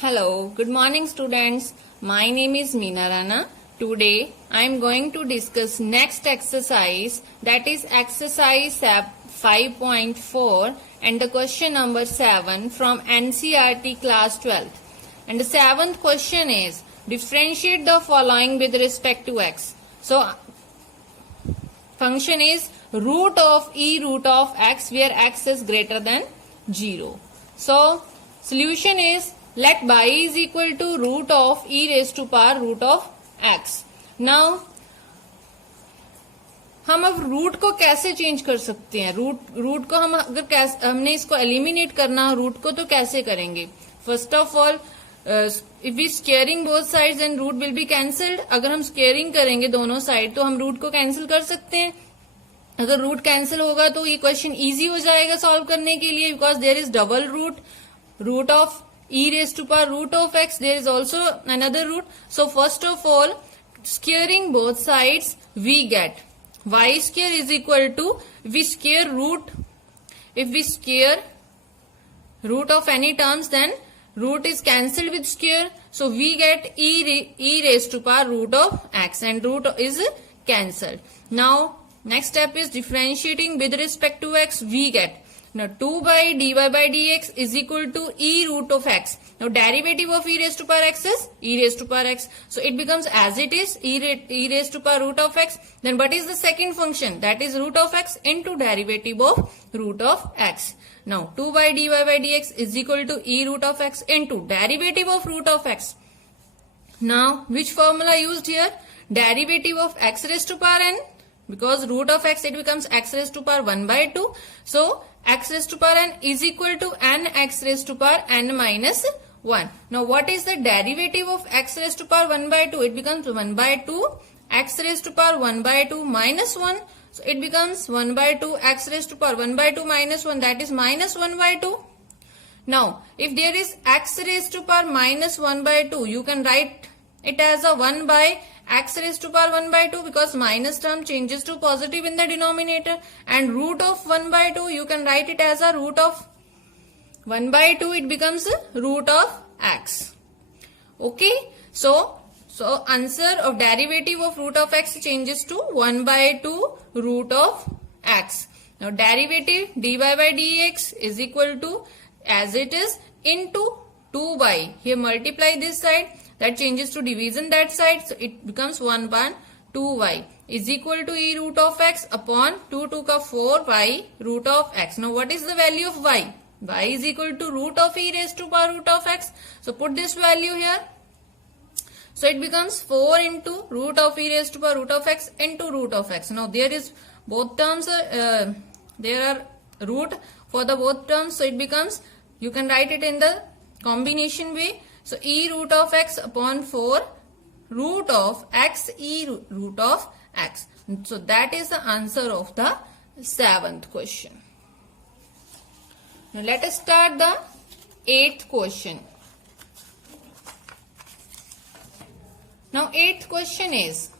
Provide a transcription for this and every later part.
Hello, good morning students. My name is Meena Rana. Today I am going to discuss next exercise, that is exercise 5.4 and the question number 7 from NCERT class 12th. And the seventh question is differentiate the following with respect to x. So function is root of e root of x where x is greater than 0. So solution is let y is equal to root of e raised to power root of x. Now हम अब root को कैसे change कर सकते हैं? Root को हम अगर हमने इसको एलिमिनेट करना रूट को तो कैसे करेंगे? First of all if we squaring both sides and root will be cancelled. अगर हम स्केयरिंग करेंगे दोनों साइड तो हम रूट को कैंसिल कर सकते हैं. अगर रूट कैंसिल होगा तो ये क्वेश्चन इजी हो जाएगा सॉल्व करने के लिए, because there is double root of e raised to power root of x. There is also another root. So first of all, squaring both sides, we get y square is equal to, if we square root of any terms, then root is cancelled with square. So we get e raised to power root of x and root is cancelled. Now next step is differentiating with respect to x. We get now 2 by dy by dx is equal to e root of x. Now derivative of e raised to power x is e raised to power x. So it becomes as it is e raised to power root of x. Then what is the second function? That is root of x into derivative of root of x. Now 2 by dy by dx is equal to e root of x into derivative of root of x. Now which formula used here? Derivative of x raised to power n. Because root of x it becomes x raised to power 1 by 2. So x raised to power n is equal to n x raised to power n minus 1. Now what is the derivative of x raised to power 1 by 2? It becomes 1 by 2 x raised to power 1 by 2 minus 1. So it becomes 1 by 2 x raised to power 1 by 2 minus 1, that is minus 1 by 2. Now if there is x raised to power minus 1 by 2, you can write it as a 1 by x raised to power 1 by 2 because minus term changes to positive in the denominator, and root of 1 by 2 you can write it as a root of 1 by 2, it becomes root of x. Okay, so answer of derivative of root of x changes to 1 by 2 root of x. Now derivative dy by dx is equal to as it is into 2 by, here multiply this side, that changes to division that side, so it becomes 1 by 2y is equal to e root of x upon 2 to the 4y root of x. Now what is the value of y? Y is equal to root of e raised to power root of x. So put this value here. So it becomes 4 into root of e raised to power root of x into root of x. Now there is both terms, there are root for the both terms, so it becomes, you can write it in the combination way. So e root of x upon 4 root of x e root of x. So that is the answer of the seventh question. Now let us start the eighth question. Now eighth question is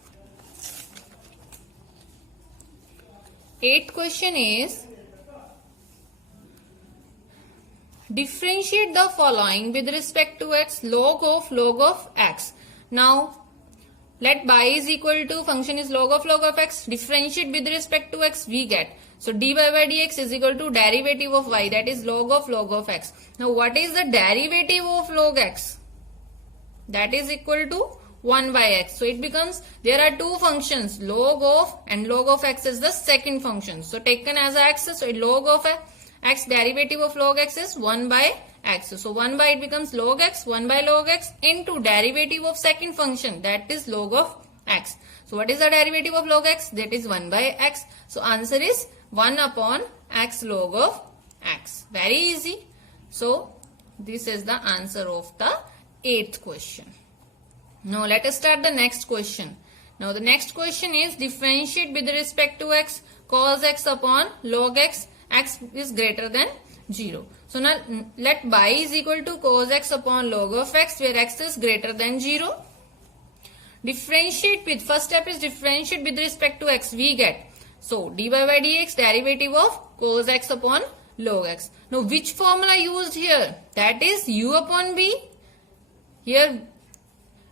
differentiate the following with respect to x, log of x. Now let y is equal to, function is log of x, differentiate with respect to x, we get, so dy by dx is equal to derivative of y, that is log of x. Now what is the derivative of log x? That is equal to 1 by x. So it becomes, there are two functions, log of and log of x is the second function. So taken as x, so log of x, derivative of log x is 1 by x. So 1 by, it becomes log x, 1 by log x into derivative of second function, that is log of x. So what is the derivative of log x? That is 1 by x. So answer is 1 upon x log of x. Very easy. So this is the answer of the eighth question. Now let us start the next question. Now the next question is differentiate with respect to x, cos x upon log x, x is greater than 0. So now let y is equal to cos x upon log of x where x is greater than 0. Differentiate with, first step is differentiate with respect to x, we get, so dy by dx derivative of cos x upon log x. Now which formula used here? That is u upon b Here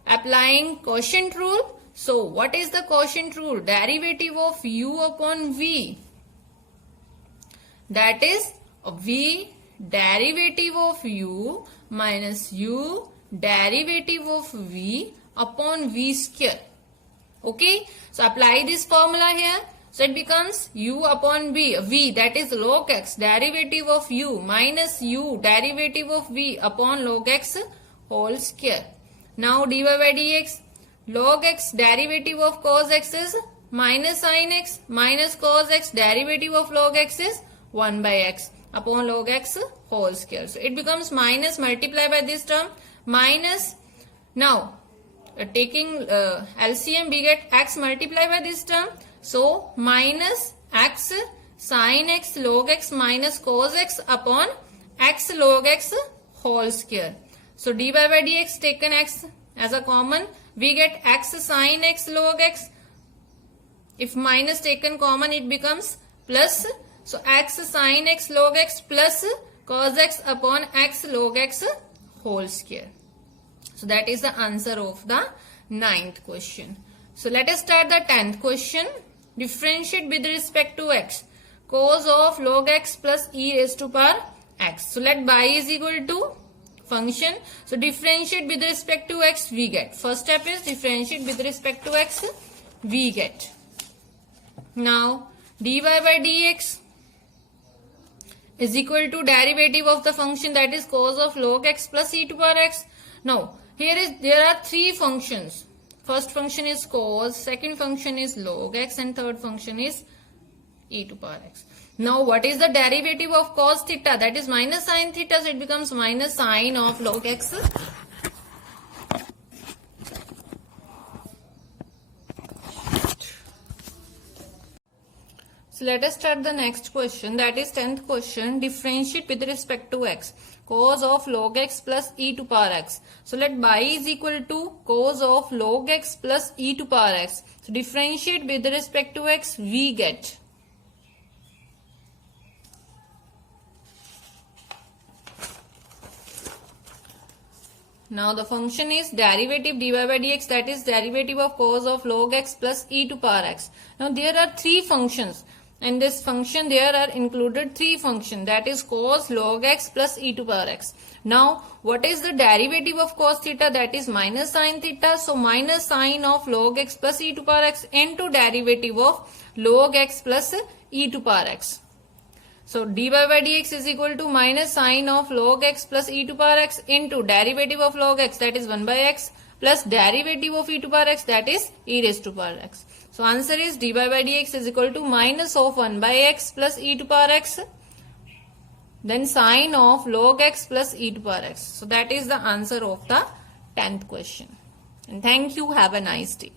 applying quotient rule. So what is the quotient rule? Derivative of u upon v. That is v derivative of u minus u derivative of v upon v square. Okay, so apply this formula here. So it becomes u upon v, that is log x derivative of u minus u derivative of v upon log x whole square. Now dy by dx, log x derivative of cos x is minus sin x minus cos x derivative of log x is 1 by x upon log x whole square. So it becomes minus, multiply by this term, minus. Now taking LCM, we get x multiply by this term. So minus x sin x log x minus cos x upon x log x whole square. So dy by dx, taken x as a common, we get x sin x log x. If minus taken common, it becomes plus. So x sin x log x plus cos x upon x log x whole square. So that is the answer of the 9th question. So let us start the 10th question. Differentiate with respect to x. Cos of log x plus e raised to power x. So let y is equal to function. So differentiate with respect to x, we get. First step is differentiate with respect to x, we get. Now dy by dx is equal to derivative of the function, that is cos of log x plus e to power x. Now there are three functions. First function is cos, second function is log x, and third function is e to power x. Now what is the derivative of cos theta? That is minus sin theta, so it becomes minus sin of log x. So let us start the next question, that is 10th question. Differentiate with respect to x. Cos of log x plus e to power x. So let y is equal to cos of log x plus e to power x. So differentiate with respect to x, we get. Now the function is derivative dy by dx, that is derivative of cos of log x plus e to power x. Now there are three functions. In this function there are included three functions, that is cos log x plus e to power x. Now what is the derivative of cos theta? That is minus sin theta. So minus sin of log x plus e to power x into derivative of log x plus e to power x. So dy by dx is equal to minus sin of log x plus e to power x into derivative of log x, that is 1 by x, plus derivative of e to power x, that is e raised to power x. So answer is dy by dx is equal to minus of 1 by x plus e to power x, then sin of log x plus e to power x. So that is the answer of the 10th question. And thank you. Have a nice day.